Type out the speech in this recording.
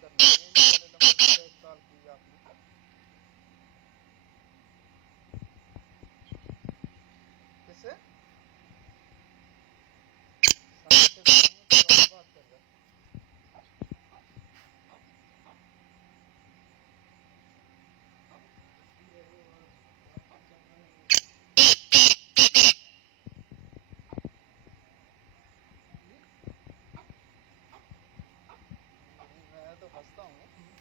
करनी है ये वाले नंबर पे बैक कॉल की आपने। किससे? सामने से करेंगे तो और बात कर रहे हैं। मैं तो हंसता हूँ।